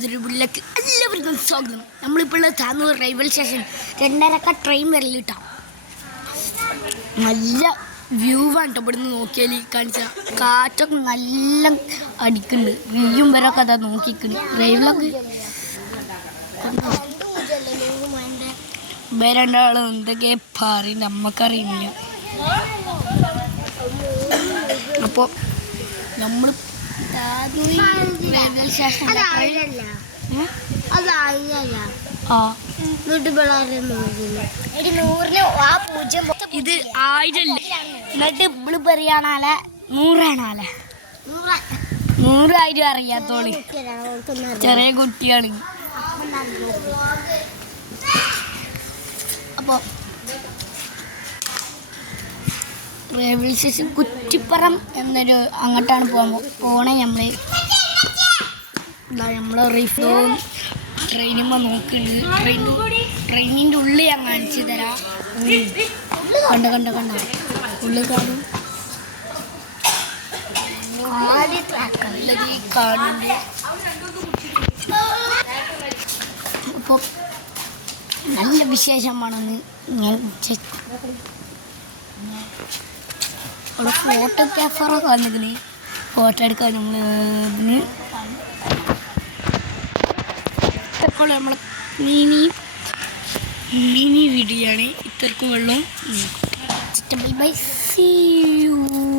പുതിയൊരു വീട്ടിലേക്ക് എല്ലാവർക്കും സ്വാഗതം. നമ്മളിപ്പോൾ ഉള്ള താന്നൂർ റെയിൽവേ സ്റ്റേഷൻ 2:30 ട്രെയിൻ വരലിട്ടാ. നല്ല വ്യൂ ആണ് കേട്ടോ. ഇവിടുന്ന് നോക്കിയാൽ കാണിച്ച കാറ്റൊക്കെ നല്ല അടിക്കുന്നുണ്ട്. വ്യൂയും വരൊക്കെ അതാ നോക്കിക്കുന്നു. റെയിലൊക്കെ രണ്ടാളും എന്തൊക്കെ പറയുന്നത് നമ്മക്കറിയില്ല. അപ്പോൾ നമ്മൾ ഇത് 1000 എന്നിട്ട് ഇവള് പറയാണാലെ 100 100 അറിയാത്തോളി ചെറിയ കുട്ടിയാണ്. അപ്പോൾ റെയിൽവേ സ്റ്റേഷൻ കുറ്റിപ്പുറം എന്നൊരു അങ്ങോട്ടാണ് പോണേ. നമ്മളെ റീഫ്ലോൺ ട്രെയിനുമ്പോൾ നോക്കുന്നുണ്ട്. ട്രെയിനിൻ്റെ ഉള്ളിൽ ഞാൻ കാണിച്ചു തരാം. കണ്ട ഉള്ളിൽ കാണും കാണുന്നുണ്ട്. അപ്പോൾ നല്ല വിശേഷമാണെന്ന് ഞാൻ അവിടെ ഫോട്ടോഗ്രാഫറൊക്കെ വന്നിരിക്കുന്നത്. ഫോട്ടോ എടുക്കാൻ നമ്മൾ അപ്പോൾ നമ്മൾ മിനി വീഡിയോ ആണ്. ഇത്രക്കും വെള്ളം ബൈ സീ യു.